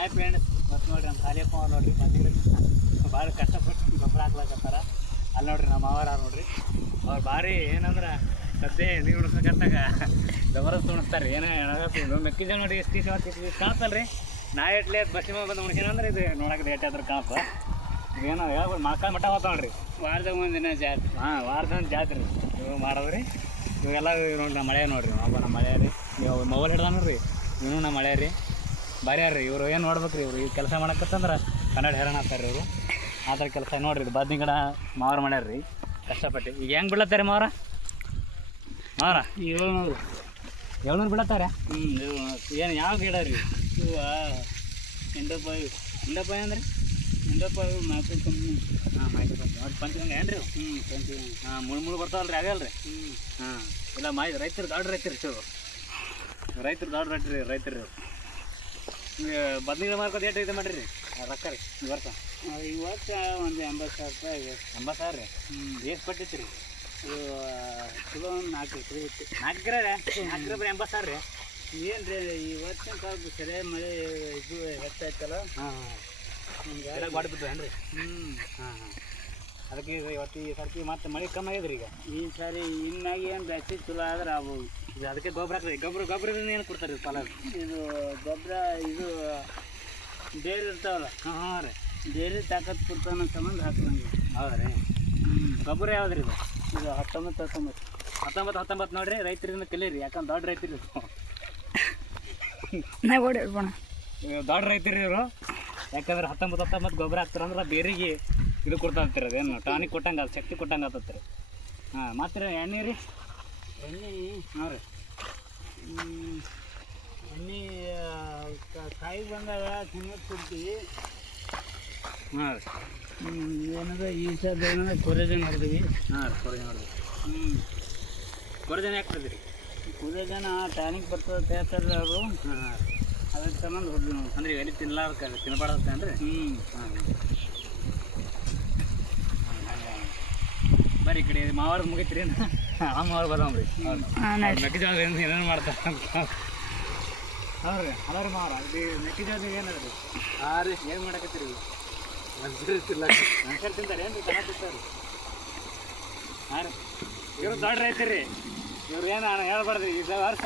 Hi friends, ಮತ್ತು ನೋಡ್ರಿ ನಮ್ಮ ಕಾಲಿಯಪ್ಪ ಅವ್ರು ನೋಡ್ರಿ ಬಂದಿರಿ ಭಾಳ ಕಷ್ಟಪಟ್ಟು ಗೊಬ್ಬರ ಹಾಕ್ಲಕತ್ತಾರ. ಅಲ್ಲಿ ನೋಡ್ರಿ ನಮ್ಮ ಮಾವಾರ ನೋಡ್ರಿ, ಅವ್ರು ಭಾರಿ ಏನಂದ್ರೆ ಸದ್ಯ ನೀರು ಉಣಿಸ್ಬೇಕಂತಾಗ ಜಬರ್ದಸ್ತ್ ಉಣಿಸ್ತಾರೆ. ಏನೋ ಮೆಕ್ಕಿಜೋಳ ನೋಡಿ ಎಷ್ಟು ಇಷ್ಟು ಕಾಪಲ್ಲ ರೀ. ನಾ ಎಟ್ಲೆ ಬಸ್ಸಿ ಮೇಲೆ ಬಂದು ಉಣಿಸ್ಯಾನಂದ್ರೆ ಇದು ನೋಡಕ್ಕೆ ರೇಟ್ ಆದ್ರೆ ಕಾಪ ಏನೋ ಹೇಳ್ಬೋದು ಮಕ್ಕಳ ಮಟ್ಟ ಹೋಗ್ತಾವ್ರಿ. ವಾರದಾಗ ಒಂದಿನ ಜಾತ್ರೆ, ವಾರದಾಗ ಜಾತ್ರೆ ಇವು ಮಾಡೋದ್ರಿ. ಇವೆಲ್ಲ ನೋಡ್ರಿ ನಮ್ಮ ಮಳೆ ನೋಡ್ರಿ, ನಮ್ಮ ಮಳೆ ರೀ. ನೀವು ಮೊಬೈಲ್ ಹಿಡ್ದ ನೋಡ್ರಿ, ಇವನು ನಮ್ಮ ಮಳೆ ರೀ. ಭಾರಿ ಯಾರು ಇವರು ಏನು ನೋಡ್ಬೇಕು ರೀ. ಇವರು ಈ ಕೆಲಸ ಮಾಡಕ್ಕಂದ್ರೆ ಕನ್ನಡ ಹೆರಣ ಆಗ್ತಾರೆ ಇವರು. ಆ ಥರ ಕೆಲಸ ನೋಡ್ರಿ. ಇದು ಬದ್ನಿ ಗಿಡ ಮಾವ್ರ ಮಾಡ್ಯಾರ ರೀ ಕಷ್ಟಪಟ್ಟು. ಈಗ ಹೆಂಗೆ ಬೀಳತ್ತಾರೆ ಮಾವ್ರ 700 ಬೀಳತ್ತಾರೆ. ಏನು ಯಾವ ಗಿಡ ರೀ ಇವ? ಎಂಡೋಪಾಯಿ ಅಂದ್ರೆ ಎಂಡೋಪಾಯಿ ಮಾರ್ಕೆಟ್ ಕಂಪ್ನಿ. ಮಾಹಿತಿ ಬಂತು ಪಂಚಗಂಗೆ ಏನು ರೀ? ಪಂಚಗಂಗೆ ಮುಳು ಬರ್ತಾವಲ್ಲ ರೀ, ಆಗಲ್ಲ ರೀ. ಇಲ್ಲ ರೈತರು ದೊಡ್ಡ ರೈತರು ಚಲೋ, ರೈತರು ದೊಡ್ಡ ರೈತರು ಬದ್ನಿಗಳು ಮಾರ್ಕೋದು ಎಷ್ಟು ಇದೆ ಮಾಡಿರಿ ರೊಕ್ಕ ರೀ ಈ ವರ್ಷ? ಈ ವರ್ಷ ಒಂದು 80,000 ರೂಪಾಯಿ ಆಗಿದೆ. 80,000 ರೀ? ಎಷ್ಟು ಪಟ್ಟಿತ್ತು ರೀ? ಇದು ಚಲೋ ಒಂದು 4 ಎಕರೆ ಇತ್ತು. 4 ಎಕರೆ ರೀ? 4 ಎಕರೆ ಬರೀ 80,000 ರೀ? ಏನು ರೀ ಈ ವರ್ಷ ಸ್ವಲ್ಪ ಸರಿಯಾಗಿ ಮಳೆ ಇದು ಹೆಚ್ಚಾಯ್ತಲ್ಲ. ಎಲ್ಲ ಬಾಡ್ಬಿಟ್ಟು ಏನು ರೀ? ಅದಕ್ಕೆ ಇವತ್ತು ಈ ಸರ್ತಿ ಮತ್ತೆ ಮಳೆ ಕಮ್ಮಿ ಆಗ್ಯದ್ರಿ. ಈಗ ಈ ಸಾರಿ ಇನ್ನಾಗಿ ಏನು ಜಾಸ್ತಿ ಚಲೋ ಆದ್ರೆ ಆಗ್ಬೋದು. ಇದು ಅದಕ್ಕೆ ಗೊಬ್ಬರ ಹಾಕ್ರಿ. ಗೊಬ್ಬರದಿಂದ ಏನು ಕೊಡ್ತಾರೆ ಫಲ? ಇದು ಗೊಬ್ಬರ ಇದು ಬೇರೆ ಇರ್ತಾವಲ್ಲ. ರೀ ಬೇರೆ ತಾಕತ್ತು ಕೊಡ್ತಾನ ಸಂಬಂಧ ಹಾಕ್ದಂಗೆ. ಹೌದಾ ರೀ? ಗೊಬ್ಬರ ಯಾವ್ದು ರೀ ಇದು? ಇದು 19 ನೋಡಿರಿ. ರೈತರಿಂದ ಕಲೀರಿ, ಯಾಕಂದ್ರೆ ದೊಡ್ಡ ರೈತರು ದೊಡ್ಡ ರೈತರು ಇವರು. ಯಾಕಂದ್ರೆ 19 ಗೊಬ್ಬರ ಹಾಕ್ತಾರಂದ್ರೆ ಬೇರೆಗೆ ಇದು ಕೊಡ್ತಾ ಇರ್ತೀರಿ. ಅದೇನು ಟಾನಿಕ್ ಕೊಟ್ಟಂಗೆ ಅದು ಶಕ್ತಿ ಕೊಟ್ಟಂಗೆ ಆಗ್ತತ್ರಿ. ಮಾತ್ರ ಎಣ್ಣೆ ರೀ? ಎಣ್ಣೆ ರೀ ಎಣ್ಣೆ ಕಾಯಿ ಬಂದಾಗ ಚೆನ್ನಾಗಿ ಕೊಡ್ತೀವಿ. ರೀ ಏನದ ಈ ಸಲ ಏನದ ಕೊರೆಜನ್ ಮಾಡಿದ್ವಿ. ಕೊರೆಜನ್ ಮಾಡಿದ್ವಿ. ಕೊರೆಜನ್ ಹಾಕ್ತದೆ ರೀ. ಕೊರೆಜನ ಟಾನಿಕ್ ಬರ್ತದೆ ಹೇಳ್ತಾರೆ ಅವರು. ಅದಕ್ಕೆ ಸಂಬಂಧ ಹೋದ್ವಿ ನಾವು. ಅಂದ್ರೆ ಎಲ್ಲಿ ತಿನ್ನಬಾರ್ದತ್ತೇನ್ರಿ? ಬರ್ರಿ ಈ ಕಡೆ ಮಾವಾರ ಮುಗಿತ್ರಿ. ಮಾವಾರ ಬದಾಮ್ರಿ. ಮೆಕ್ಕೆಜೋಳ ಏನೇನು ಮಾಡ್ತಾರೆ ಹೌದ್ರಿ. ಅಲ್ಲ ರೀ ಮಾವಾರ, ಇದು ಮೆಕ್ಕೆಜೋಳ ಏನದ್ರಿ? ರೀ ಏನು ಮಾಡಕತ್ತೀರಿ? ಮನುಷ್ಯರು ತಿಂತಾರೆ ಏನು ರೀ? ಚೆನ್ನಾಗಿ ತಿಂತಾರೆ. ರೀ ಇವರು ದೊಡ್ಡ ರೈತರಿ. ಇವ್ರು ಏನು ಹೇಳ್ಬಾರ್ದು. ಈ ವರ್ಷ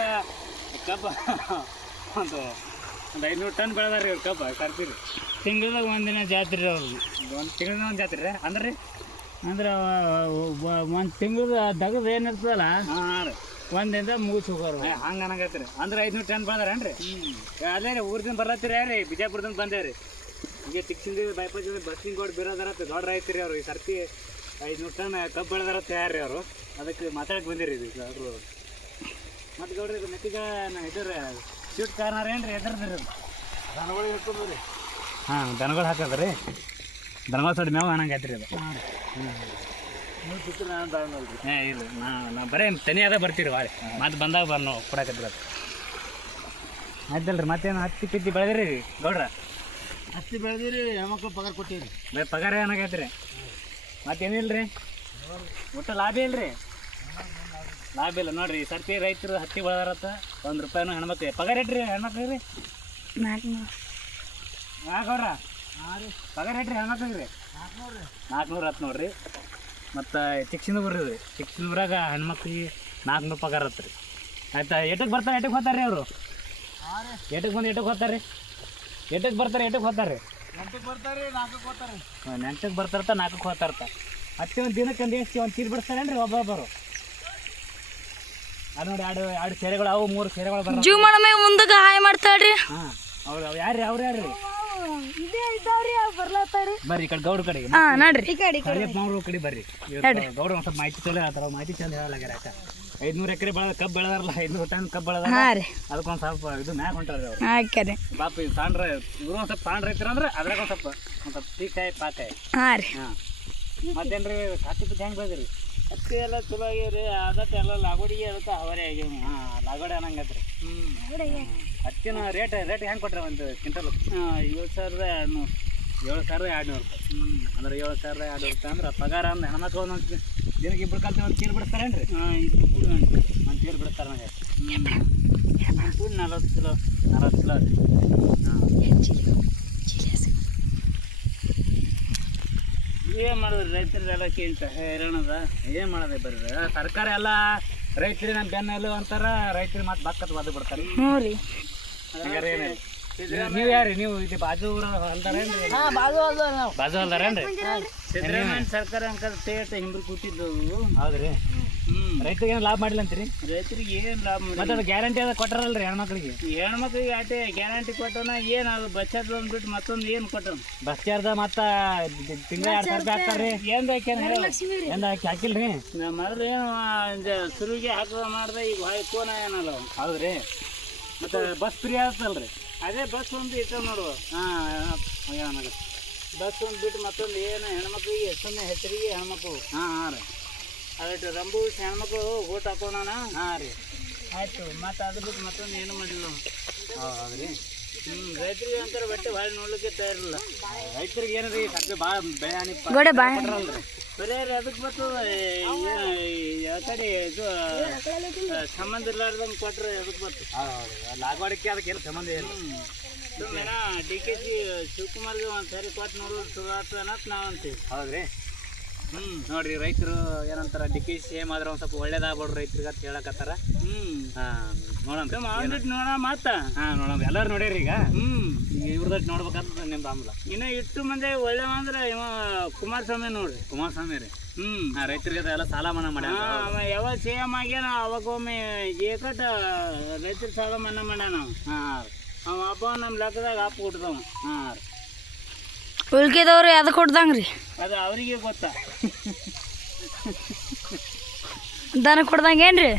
ಕಬ್ಬ ಒಂದು 500 ಟನ್ ಬೆಳೆದಾರ ಇವ್ರು ಕಬ್ಬ. ಕರ್ತೀರಿ ತಿಂಗಳದಾಗ ಒಂದಿನ ಜಾತ್ರೆ ಅವ್ರಿಗೆ. ಒಂದು ತಿಂಗಳದಾಗ ಒಂದು ಜಾತ್ರೆ ರೀ. ಅಂದ್ರೆ ಒಂದು ತಿಂಗಳದ ದಗದು ಏನಿರ್ತದಲ್ಲ ರೀ ಒಂದಿಂದ ಮುಗಿಸಿ ಹೋಗೋರು. ಹಂಗೆ ಅನ್ನಕತ್ರಿ. ಅಂದ್ರೆ 500 ಟನ್ ಬೆಳೆದಾರೇನು ರೀ? ಅಲ್ಲೇ ರೀ ಊರ್ದಿಂದ ಬರ್ಲತ್ತೀರಿ ರೀ, ಬಿಜಾಪುರದಿಂದ ಬಂದೇವ್ರಿ. ಈಗ ತಿಕ್ಸಿಂದ ಬೈಪಾಸ್ ಬಸ್ಸಿಂಗ್ ಕೊಟ್ಟು ಬಿರೋದಾರತ್ತೆ. ದೊಡ್ಡ ರೈತರಿ ಅವರು. ಈ ಸರ್ತಿ 500 ಟನ್ ಕಬ್ಬು ಬೆಳೆದಾರತ್ತೆ ಯಾರು ರೀ ಅವರು. ಅದಕ್ಕೆ ಮಾತಾಡಕ್ಕೆ ಬಂದಿರಿ ಇದು ಅವರು. ಮತ್ತು ಗೌಡ್ರಿ ಇದು ಮೆಕ್ಕೆಜೋಳ ಇದ್ರಿ ಸ್ವೀಟ್ ಕಾರ್ನರ್ ಏನು ರೀ? ಎದ್ರದ್ರಿ ಅದು? ದನಗಳು ಇರ್ತದೆ ರೀ. ದನಗಳು ಹಾಕದ ರೀ. ದನಗಳ ಸೈಡ್ ಮೇವು ಅನ್ನಂಗೆ ಆಯ್ತು ರೀ ಅದು. ನೀವು ಸಿಕ್ತು ನಾನು ದನಗಲ್ರಿ. ಇಲ್ಲ ನಾ ಬರೀ ತನಿಯಾದ ಬರ್ತೀರಿ ಭಾಳ. ಮತ್ತೆ ಬಂದಾಗ ಬಂದು ನಾವು ಕೊಡಕತ್ತಿರ ಆಯ್ತಲ್ರಿ. ಮತ್ತೇನು ಹತ್ತಿ ಪಿತ್ತಿ ಬೆಳೆದಿರಿ ಗೌಡ್ರ? ಹತ್ತಿ ಬೆಳೆದಿರಿ, ಹೆಣ್ಮಕ್ಳು ಪಗಾರ ಕೊಟ್ಟಿರಿ. ಬರೀ ಪಗಾರ ಏನಾಗೈತೆ ರೀ? ಮತ್ತೇನಿಲ್ಲ ರೀ? ಒಟ್ಟು ಲಾಭ ಇಲ್ಲ ರೀ? ಲಾಭ ಇಲ್ಲ ನೋಡಿರಿ. ಈ ಸರ್ತಿ ರೈತರು ಹತ್ತಿ ಬೆಳೆದಾರತ್ತ. ₹1 ಹೆಣ್ಮಕ್ಳು ಪಗಾರ ಇಟ್ರಿ ಹೆಣ್ಮಕ್ಳಿಗೆ ರೀ? 400 ಗೌಡ್ರ. ರೀ ಪಗಾರ ಇಟ್ರಿ ಹೆಣ್ಮಕ್ಳಿಗೆ ರೀ? 400 ಹತ್ತು ನೋಡ್ರಿ. ಮತ್ತು ಚಿಕ್ಸಿಂದ ಬರ್ರಿ ರೀ. ಚಿಕ್ಸಿಂದ್ರಾಗ ಹೆಣ್ಮಕ್ಳಿಗೆ 400 ಪಗಾರ ಹತ್ತು ರೀ. ಆಯ್ತಾ? ಎಟ್ಟಕ್ಕೆ ಬರ್ತಾರೆ ಎಟ್ಟಕ್ಕೆ ಹೋಗ್ತಾರೆ ರೀ ಅವರು? ಎಟ್ಟಕ್ಕೆ ಬಂದು ಎಟ್ಟಕ್ಕೆ ಹೋಗ್ತಾರೆ ರೀ? ಎಟ್ಟಕ್ಕೆ ಬರ್ತಾರೆ ಎಟ್ಟಕ್ಕೆ ಹೋಗ್ತಾರೆ ರೀ? 8ಕ್ಕೆ ಬರ್ತಾರೆ, 4ಕ್ಕೆ ಹೋಗ್ತಾರೆ. 8ಕ್ಕೆ ಬರ್ತಾರತ್ತ, 4ಕ್ಕೆ ಹೋಗ್ತಾರತ್ತ. ಮತ್ತೆ ಒಂದು ದಿನಕ್ಕೆ ಒಂದು ಎಷ್ಟು ಒಂದು ಚೀಲ ಬಿಡಿಸ್ತಾರೇನು ರೀ ಒಬ್ಬೊಬ್ಬರು? ಅದು ನೋಡಿ ಎರಡು ಸೆರೆಗಳು ಅವು 3 ಸೆರೆಗಳು ಬರ್ತಾರೆ. ಜೀವ ಮಾಡಮೇ ಮುಂದಕ್ಕೆ ಹಾಯ್ ಮಾಡ್ತಾಳ್ರಿ. ಅವ್ರು ಯಾರು ರೀ? ಅವ್ರು ಯಾರು ರೀ? ಬರ್ರಿ ಈ ಕಡೆ ಗೌಡ್ರ ಕಡೆಗೆ. ನೋಡ್ರಿ ಮಾವ್ರ ಕಡೆ ಬರ್ರಿ. ಗೌಡ್ರ ಒಂದು ಸ್ವಲ್ಪ ಮಾಹಿತಿ ಚಲೋ ಹೇಳ್ತಾರ. ಮಾಹಿತಿ ಚಂದ ಹೇಳಲಾಗ್ಯಾರ. ಯಾಕೆ 500 ಎಕರೆ ಕಬ್ಬು ಬೆಳೆದಾರಲ್ಲ, 500 ಟನ್ ಕಬ್ಬು ಬೆಳೆದಾರ. ಅದಕ್ಕೊಂದು ಸ್ವಲ್ಪ ಇದು ಮ್ಯಾಗ ಹೊಂಟಾರ್ರಿ ಅವ್ರು. ಪಾಪ ಇದು ಸಣ್ಣ ಇವರು ಒಂದು ಸ್ವಲ್ಪ ಸಣ್ಣ ರೈತರ ಅಂದ್ರೆ ಅದ್ರಾಗ ಒಂದು ಸ್ವಲ್ಪ ಟೀಕಾಯಿ ಪಾಕಾಯಿ. ಮತ್ತೇನ್ರಿ ಹತ್ತಿ ಪಿತ್ತಿ ಹೆಂಗೆ ಬೆಳೆದ್ರಿ? ಹತ್ತಿ ಎಲ್ಲ ಚಲೋ ಆಗ್ಯಾವ್ರಿ. ಅದಕ್ಕೆ ಎಲ್ಲ ಲಾಗೋಡಿಗೆ ಅದಕ್ಕೆ ಅವರೇ ಆಗ್ಯಾವ. ಲಾಗೋಡಿ ಅನ್ನಂಗತ್ರಿ. ಹತ್ತಿನ ರೇಟ್ ಹೆಂಗೆ ಕೊಟ್ರಿ ಒಂದು ಕ್ವಿಂಟಲ್? 7,200. 7,200 ರೂಪಾಯಿ. ಅಂದ್ರೆ 7,200 ರೂಪಾಯಿ ಅಂದ್ರೆ ಪಗಾರ ಅಂದ್ರೆ ಹೆಣ್ಮಕ್ಳು ಒಂದೊಂದು ದಿನಕ್ಕೆ ಇಬ್ಬರು ಕಲ್ತು ಒಂದು ಚೀಲ ಬಿಡಿಸ್ತಾರೇನು ರೀ? ಒಂದು ಚೀಲ ಬಿಡಿಸ್ತಾರೆ ನನಗೆ. 40 ಕಿಲೋ. 40 ಕಿಲೋ ರೀ. ಏನು ಮಾಡಿದ್ರಿ ರೈತರದೆಲ್ಲ ಕೇಳ್ತ ಹೈರಾಣದ ಏನು ಮಾಡೋದು ಬರ್ರಿ ಸರ್ಕಾರ ಎಲ್ಲ ರೈತರಿಗೆ ನಮ್ಮ ಬೆನ್ನೆಲು ಅಂತಾರ ರೈತರಿಗೆ ಮತ್ತೆ ಬಕ್ಕತ್ ಒದ್ದು ಬಿಡ್ತಾರೆ. ಹ್ಞೂ ರೀ. ನೀವು ಯಾರು ನೀವು ಇದು ಬಾಜು ಊರ ಹೊಲ್ದಾರೇನ್ರಿ? ಬಾಜು ಹೊಲ್ದಾರೇನ್ರಿ? ಸಿದ್ದರಾಮಯ್ಯ ಸರ್ಕಾರ ಅಂಕಲ್ ತೇಟ ಹಿಂಬ್ರು ಕೂತಿದ್ದವು. ಹೌದ್ರಿ. ರೈತರಿಗೆ ಏನು ಲಾಭ ಮಾಡಿಲ್ಲ ಅಂತೀರಿ? ರೈತರಿಗೆ ಏನು ಲಾಭ ಮತ್ತೆ ಅದು ಗ್ಯಾರಂಟಿ ಅದ ಕೊಟ್ಟಾರಲ್ರಿ ಹೆಣ್ಮಕ್ಳಿಗೆ? ಹೆಣ್ಮಕ್ಳಿಗೆ ಆಟೆ ಗ್ಯಾರಂಟಿ ಕೊಟ್ಟನ ಏನು ಅದು ಬಚ್ಚದ ಅಂದ್ಬಿಟ್ಟು ಮತ್ತೊಂದು ಏನು ಕೊಟ್ಟನ ಬಸ್ ಚಾರ್ಜ್ ಮತ್ತೆ ತಿಂಗಳ 2,000 ರೂಪಾಯಿ ಹಾಕ್ತಾರ್ರಿ. ಏನು ಬೇಕೇನು ಹೇಳಿ ಏನು ಹಾಕಿಲ್ರಿ? ಮೊದಲು ಏನು ಸುರುವಿಗೆ ಹಾಕದ ಮಾಡ್ದೆ ಈಗ ಕೋನ ಏನಲ್ಲ ಅವು. ಹೌದ್ರಿ. ಮತ್ತೆ ಬಸ್ ಫ್ರೀ ಆಗತ್ತಲ್ರಿ? ಅದೇ ಬಸ್ ಒಂದು ಇಟ್ಟು ನೋಡುವ. ಹಾಂ ಬಸ್ ಒಂದು ಬಿಟ್ಟು ಮತ್ತೊಂದು ಏನು ಹೆಣ್ಮಕ್ಳಿಗೆ ಸುಮ್ಮನೆ ಹೆಸರಿಗೆ ಹೆಣ್ಮಕ್ಳು. ಹಾಂ ರೀ. ಅದಕ್ಕೆ ರಂಬು ಹೆಣ್ಮಕ್ಳು ಓಟ್ ಹಾಕೋಣ. ಹಾಂ ರೀ. ಆಯ್ತು ಮತ್ತೆ ಅದು ಬಿಟ್ಟು ಮತ್ತೊಂದು ಏನು ಮಾಡಿಲ್ಲ. ಹೌದ್ರಿ. ರೈತರಿಗೆ ಅಂತಾರೆ ಬಟ್ಟೆ ಭಾಳ ನೋಡ್ಲಿಕ್ಕೆ ತಯಾರಿಲ್ಲ. ರೈತರಿಗೆ ಏನ್ರಿ ಸರ್ಕಾರ ಭಾಳ ಬೆಳೆ ಹಾನಿ ಗೋಡೆ ಬಾ ಬರೀ ಅದಕ್ಕೆ ಬರ್ತದೆ ಯಾವ ಕಡೆ ಇದು ಸಂಬಂಧ ಇರ್ಲಾರ್ದಂಗೆ ಕೊಟ್ಟರೆ ಅದಕ್ಕೆ ಬರ್ತದೆ. ಹೌದು ಲಾಗವಾಡಕ್ಕೆ ಅದಕ್ಕೆ ಏನು ಸಂಬಂಧ ಇಲ್ಲ. ಸುಮ್ಮನೆ DKC ಶಿವಕುಮಾರ್ಗೆ ಒಂದು ಸರಿ ಕೊಟ್ಟು ನೋಡೋದು ಚಲೋ ಆಗ್ತದೆ ಅನ್ನೋದು ನಾವು ಅಂತೀವಿ. ಹೌದ್ರಿ. ನೋಡ್ರಿ ರೈತರು ಏನಂತಾರ DKC ಸೇಮ್ ಆದ್ರೆ ಒಂದು ಸ್ವಲ್ಪ ಒಳ್ಳೇದಾಗ್ಬಿಡ್ರಿ ರೈತರಿಗೆ ಅಂತ ಹೇಳಕತ್ತಾರ. ನೋಡೋಣ ಮಾಡ್ಬಿಟ್ಟು ನೋಡ ಮಾತ. ನೋಡೋಣ ಎಲ್ಲರೂ ನೋಡ್ಯಾರ ಈಗ. ಇವ್ರದಟ್ಟು ನೋಡ್ಬೇಕಂತ ನಿಮ್ದು ಆಮ್ಲ ಇನ್ನು ಇಷ್ಟು ಮಂದಿ ಒಳ್ಳೆ ಅಂದ್ರೆ ಇವ ಕುಮಾರಸ್ವಾಮಿ ನೋಡ್ರಿ. ಕುಮಾರಸ್ವಾಮಿ ರೀ. ರೈತರಿಗೆ ಎಲ್ಲ ಸಾಲ ಮನ್ನಾ ಮಾಡ್ಯಾನ. ಯಾವಾಗ CM ಆಗ್ಯಾನ ಅವಾಗೊಮ್ಮೆ ಏಕಟ ರೈತರ ಸಾಲ ಮನ್ನಾ ಮಾಡ್ಯಾನ. ಅವ ಅಪ್ಪ ನಮ್ಮ ಲೆಕ್ಕದಾಗ ಹಾಕಿ ಕೊಡ್ತಾವ. ಉಳ್ಕಿದವ್ರು ಯಾವ್ದು ಕೊಡ್ದಂಗ್ರಿ? ಅದು ಅವರಿಗೆ ಗೊತ್ತಾ? ದನ ಕೊಡ್ದಂಗೇನ್ರಿ?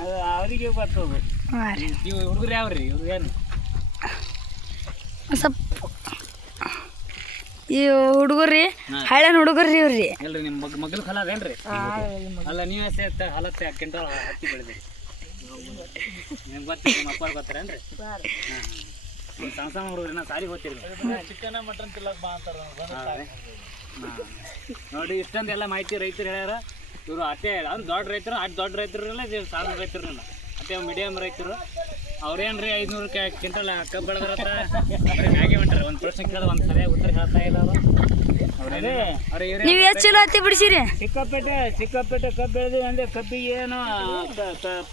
ಅದು ಅವರಿಗೆ ಗೊತ್ತದು. ಹಾಂ ರೀ. ನೀವು ಹುಡುಗರು ಯಾವ್ರಿ? ಇವ್ರು ಏನು ಸ್ವಲ್ಪ ಈ ಹುಡುಗರ್ರಿ ಹಳೆ ಹುಡುಗರ್ರಿ ಇವ್ರಿ. ಇಲ್ರಿ ನಿಮ್ಮ ಮಗನ ಹೊಲ ಅದೇನ್ರಿ? ಅಲ್ಲ ನೀವೇ ಸೇರ್ತ ಹೊಲತ್ತೆ ಕ್ವಿಂಟಲ್ ಹತ್ತಿ ಬೆಳೆದ್ರಿ. ನಿಮ್ಗೆ ಗೊತ್ತಿ ನಿಮ್ಮ ಅಪ್ಪ ಗೊತ್ತಾರೇನ್ರಿ? ಸಣ್ಣ ಸಣ್ಣ ಹುಡುಗರು ಸಾರಿ ಹೋಗ್ತೀರಿ. ಚಿಕನ್ ಮಟನ್ ತಿಲ್ಲಕ್ ಬಾ ಅಂತಾರ. ನೋಡಿ ಇಷ್ಟೊಂದೆಲ್ಲ ಮಾಹಿತಿ ರೈತರು ಹೇಳ್ಯಾರ. ಇವರು ಅಷ್ಟೇ ಅವ್ನು ದೊಡ್ಡ ರೈತರು ಅಷ್ಟು ದೊಡ್ಡ ರೈತರಲ್ಲ ಸಾಲ ರೈತರಲ್ಲ ಅಷ್ಟೇ ಮೀಡಿಯಮ್ ರೈತರು. ಅವ್ರೇನ್ರಿ 500 ಕ್ವಿಂಟಲ್ ಕಬ್ಬು ಬೆಳೆದ್ರತ್ರ ಮ್ಯಾಗೆ ಹೊಂಟಾರೆ. ಒಂದು ಪ್ರಶ್ನೆ ಕೇಳೋದು ಒಂದು ಸರಿಯಾಗಿ ಉತ್ತರ ಹೇಳ್ತಾ ಇಲ್ಲ ಅವರು. ನೀವು ಎಷ್ಟು ಚಲೋ ಹತ್ತಿ ಬಿಡಿಸಿರಿ? ಸಿಕ್ಕಾಪೇಟೆ ಕಬ್ಬು ಬೆಳೆದಿವಿ ಅಂದ್ರೆ ಕಬ್ಬಿಗೆ ಏನು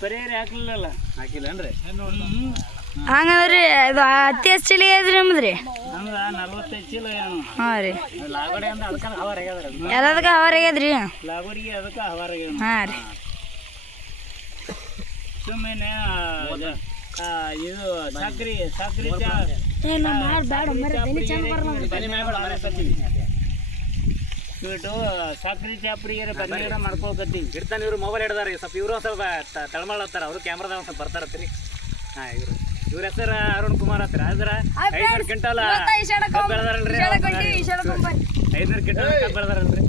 ಪರಿಹಾರ ಹಾಕ್ಲಿಲ್ಲಲ್ಲ. ಹಾಕಿಲ್ಲನ್ರಿ? ಹಂಗಂದ್ರಿ ಇದು ಹತ್ತಿ ಎಷ್ಟು ಚೀಲ ಐದ್ರಿ ನಿಮ್ದು ರೀ? ನಮ್ಗೆ 45 ಚೀಲ ಏನು. ಹಾಂ ರೀ. ಲಾಗೋಡಿ ಅಂದ್ರೆ ಅದಕ್ಕೆ ಹವಾರ ಆಗ್ಯದ್ರಿ. ಎಲ್ಲದಕ್ಕೆ ಹವಾರ ಆಗ್ಯದ್ರಿ? ಲಾಗೋರಿಗೆ ಅದಕ್ಕೆ ಹವಾರಾಗ. ಹಾಂ ರೀ. ಸುಮ್ಮನೆ ಇದು ಸಕ್ರಿ ಸಕ್ರಿ ಚಾಪಡಿಗೆ ಬನ್ನಿ ಮಾಡ್ಕೊಳ್ಕತ್ತೀವಿ. ಇರ್ತಾನೆ ಇವ್ರು ಮೊಬೈಲ್ ಹಿಡ್ದಾರ ಸ್ವಲ್ಪ ಇವರು ಸ್ವಲ್ಪ ತಳಮಳತ್ತಾರ. ಅವರು ಕ್ಯಾಮ್ರಾದಾಗ ಸ್ವಲ್ಪ ಬರ್ತಾರತ್ರಿ. ಇವ್ರ ಹೆಸರು ಅರುಣ್ ಕುಮಾರ್ ಹತ್ರ. ಆದ್ರ 500 ಕ್ವಿಂಟಲ್ ಕಬ್ಬು ಬೆಳೆದಾರಲ್ರಿ? 500 ಕ್ವಿಂಟಲ್ ಕಬ್ಬು ಬೆಳೆದಾರಲ್ರಿ?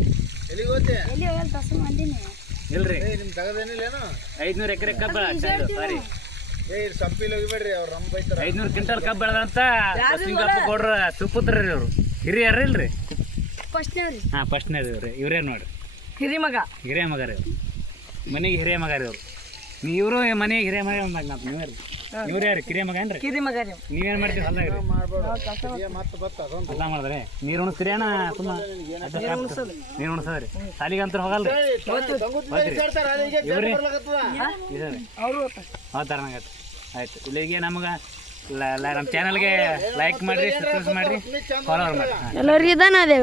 ಇಲ್ರಿ 500 ಎಕರೆ ಕಬ್ಬು. ಸಾರಿ 500 ಕ್ವಿಂಟಲ್ ಕಬ್ಬು ಬೆಳೆದಂತ ಸಿಂಗಪ್ಪ ಗೌಡ್ರ ಸುಪುತ್ರ ರೀ ಅವರು. ಹಿರಿಯರ ಇಲ್ರಿ? ಹಾಂ ಫಸ್ಟ್ನೇದು ಇವ್ರಿ. ಇವರೇ ನೋಡ್ರಿ ಹಿರಿಯ ಮಗ ರೀ. ಮನೆಗೆ ಹಿರಿಯ ಮಗ ರೀ ಅವರು. ಇವರು ಮನೆಗೆ ಹಿರಿಯ ಮಗ ನೀವೇ ರೀ? ಇವ್ರು ಯಾರು ಕಿರಿಯ ಮಗ ಏನ್ರಿ? ನೀವೇನು ಮಾಡ್ತೀವಿ ಹೊಲ್ದಾಗ ರೀ? ಹೊಲ ಮಾಡಿದ್ರಿ? ನೀರು ಉಣಿಸ್ತೀರಿ ಅಣ್ಣ? ತುಂಬ ನೀರು ಉಣಿಸೋದ್ರಿ? ಸಾಲಿಗಂತೂ ಹೋಗಲ್ರಿ? ಇವ್ರಿ ಹೋಗ್ತಾರ ನಂಗತ್ತೆ. ಆಯ್ತು. ಇಲ್ಲಿಗೆ ನಮಗೆ ನಮ್ಮ ಚಾನಲ್ಗೆ ಲೈಕ್ ಮಾಡಿರಿ, ಸಬ್ಸ್ಕ್ರೈಬ್ ಮಾಡಿರಿ, ಫಾಲೋವರ್ ಮಾಡಿರಿ. ಎಲ್ಲರಿಗೂ ಧನ್ಯವಾದಗಳು.